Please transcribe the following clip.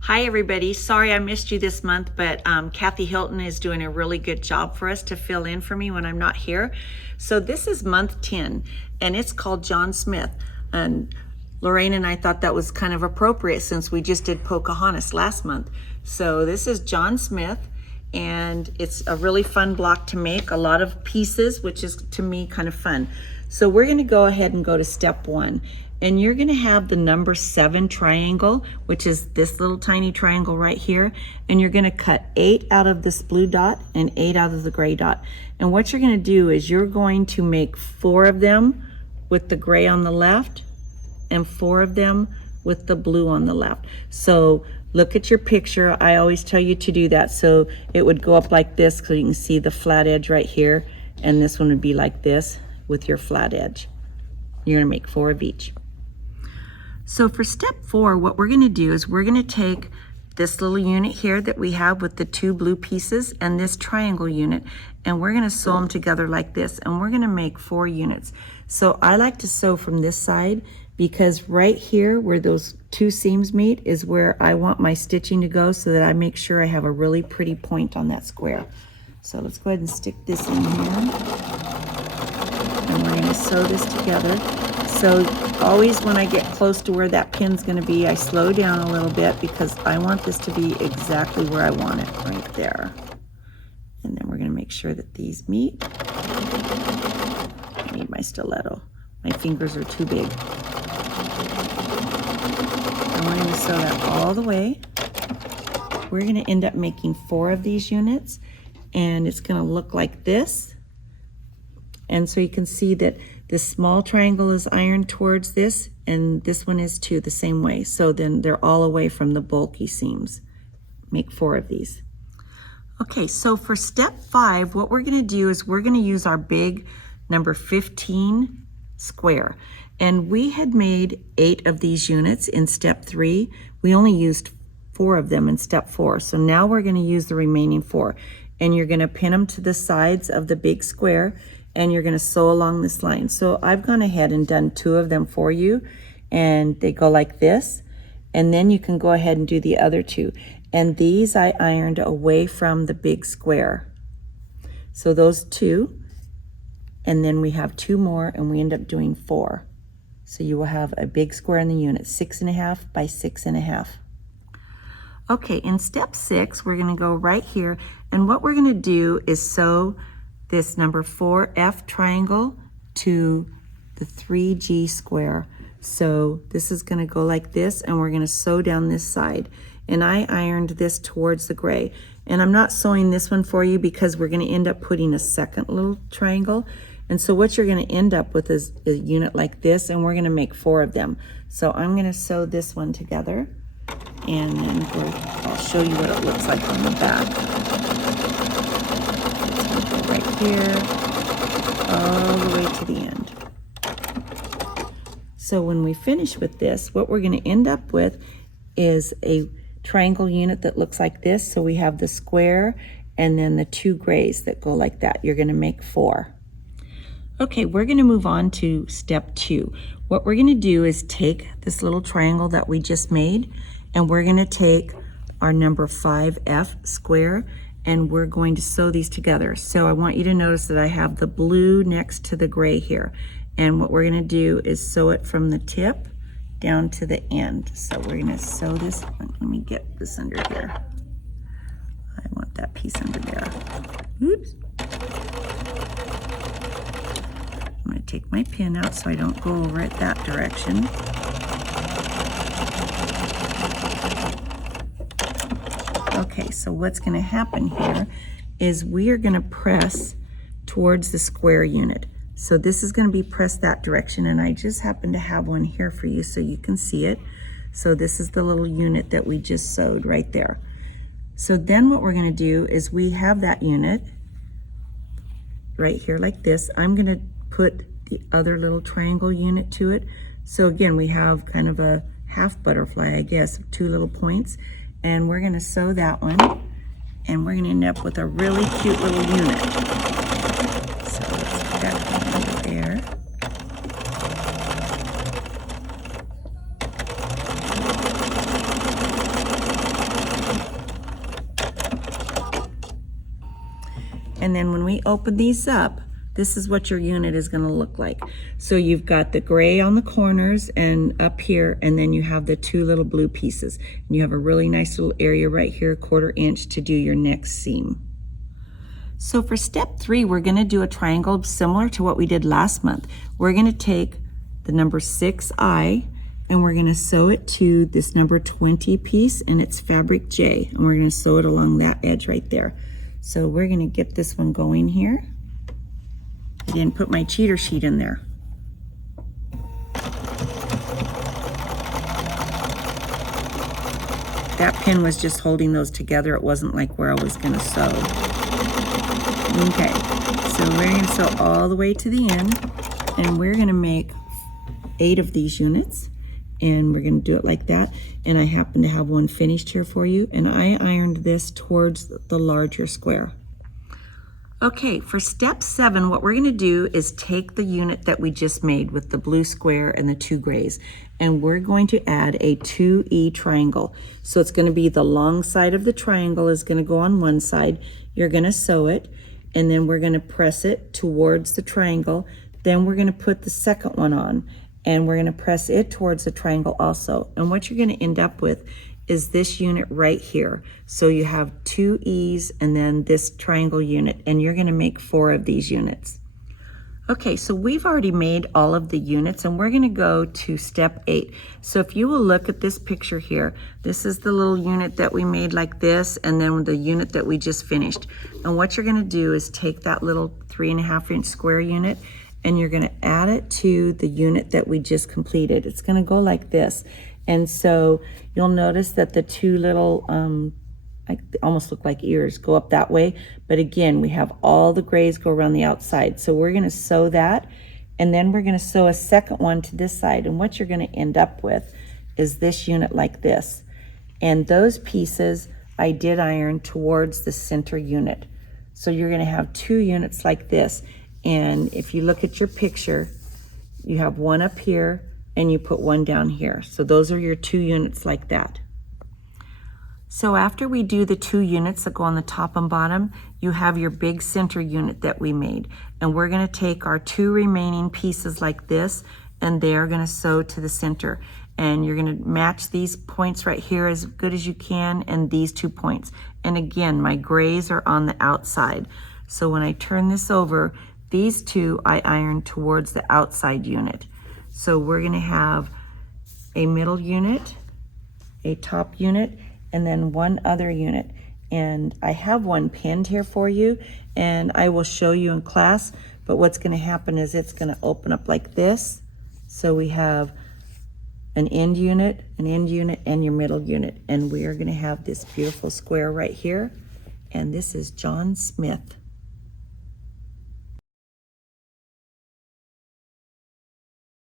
Hi everybody, sorry I missed you this month, but Kathy Hilton is doing a really good job for us to fill in for me when I'm not here. So this is month 10 and it's called John Smith. And Lorraine and I thought that was kind of appropriate since we just did Pocahontas last month. So this is John Smith and it's a really fun block to make, a lot of pieces, which is to me kind of fun. So we're gonna go ahead and go to step 1. And you're gonna have the number 7 triangle, which is this little tiny triangle right here. And you're gonna cut 8 out of this blue dot and 8 out of the gray dot. And what you're gonna do is you're going to make 4 of them with the gray on the left and 4 of them with the blue on the left. So look at your picture. I always tell you to do that. So it would go up like this so you can see the flat edge right here. And this one would be like this with your flat edge. You're gonna make 4 of each. So for step 4, what we're gonna do is we're gonna take this little unit here that we have with the 2 blue pieces and this triangle unit, and we're gonna sew them together like this, and we're gonna make 4 units. So I like to sew from this side because right here where those 2 seams meet is where I want my stitching to go so that I make sure I have a really pretty point on that square. So let's go ahead and stick this in here. And we're gonna sew this together. So always when I get close to where that pin's gonna be, I slow down a little bit because I want this to be exactly where I want it, right there. And then we're gonna make sure that these meet. I need my stiletto. My fingers are too big. And we're gonna sew that all the way. We're gonna end up making 4 of these units, and it's gonna look like this. And so you can see that this small triangle is ironed towards this, and this one is too, the same way. So then they're all away from the bulky seams. Make 4 of these. Okay, so for step 5, what we're gonna do is we're gonna use our big number 15 square. And we had made 8 of these units in step 3. We only used 4 of them in step 4. So now we're gonna use the remaining 4. And you're gonna pin them to the sides of the big square, and you're gonna sew along this line. So I've gone ahead and done 2 of them for you, and they go like this. And then you can go ahead and do the other 2. And these I ironed away from the big square. So those 2, and then we have 2 more, and we end up doing 4. So you will have a big square in the unit, 6.5 by 6.5. Okay, in step 6, we're gonna go right here, and what we're gonna do is sew this number 4F triangle to the 3G square. So this is gonna go like this, and we're gonna sew down this side. And I ironed this towards the gray. And I'm not sewing this one for you because we're gonna end up putting a second little triangle. And so what you're gonna end up with is a unit like this, and we're gonna make 4 of them. So I'm gonna sew this one together, and then I'll show you what it looks like on the back. Right here, all the way to the end. So when we finish with this, what we're gonna end up with is a triangle unit that looks like this. So we have the square and then the 2 grays that go like that. You're gonna make 4. Okay, we're gonna move on to step 2. What we're gonna do is take this little triangle that we just made, and we're gonna take our number 5F square, and we're going to sew these together. So I want you to notice that I have the blue next to the gray here. And what we're gonna do is sew it from the tip down to the end. So we're gonna sew this, let me get this under here. I want that piece under there. Oops. I'm gonna take my pin out so I don't go over it that direction. Okay, so what's gonna happen here is we are gonna press towards the square unit. So this is gonna be pressed that direction, and I just happen to have one here for you so you can see it. So this is the little unit that we just sewed right there. So then what we're gonna do is we have that unit right here like this. I'm gonna put the other little triangle unit to it. So again, we have kind of a half butterfly, I guess, 2 little points. And we're gonna sew that one, and we're gonna end up with a really cute little unit. So let's put that one over there. And then when we open these up, this is what your unit is going to look like. So you've got the gray on the corners and up here, and then you have the two little blue pieces. And you have a really nice little area right here, 1/4 inch, to do your next seam. So for step 3, we're going to do a triangle similar to what we did last month. We're going to take the number 6I and we're going to sew it to this number 20 piece, and it's fabric J, and we're going to sew it along that edge right there. So we're going to get this one going here. I didn't put my cheater sheet in there. That pin was just holding those together. It wasn't like where I was going to sew. Okay, so we're going to sew all the way to the end, and we're going to make 8 of these units, and we're going to do it like that. And I happen to have one finished here for you, and I ironed this towards the larger square. Okay, for step 7, what we're going to do is take the unit that we just made with the blue square and the 2 grays, and we're going to add a 2E triangle. So it's going to be the long side of the triangle is going to go on one side. You're going to sew it, and then we're going to press it towards the triangle. Then we're going to put the second one on, and we're going to press it towards the triangle also. And what you're going to end up with is this unit right here. So you have 2 E's and then this triangle unit, and you're going to make 4 of these units. Okay, so we've already made all of the units, and we're going to go to step 8. So if you will look at this picture here, this is the little unit that we made like this, and then the unit that we just finished. And what you're going to do is take that little 3.5 inch square unit, and you're going to add it to the unit that we just completed. It's going to go like this. And so you'll notice that the 2 little, they almost look like ears, go up that way. But again, we have all the grays go around the outside. So we're going to sew that, and then we're going to sew a second one to this side. And what you're going to end up with is this unit like this. And those pieces I did iron towards the center unit. So you're going to have 2 units like this. And if you look at your picture, you have one up here and you put one down here. So those are your 2 units like that. So after we do the 2 units that go on the top and bottom, you have your big center unit that we made. And we're going to take our 2 remaining pieces like this, and they're going to sew to the center. And you're going to match these points right here as good as you can, and these 2 points. And again, my grays are on the outside. So when I turn this over, these 2 I iron towards the outside unit. So we're going to have a middle unit, a top unit, and then one other unit. And I have one pinned here for you, and I will show you in class. But what's going to happen is it's going to open up like this. So we have an end unit, and your middle unit. And we are going to have this beautiful square right here. And this is John Smith.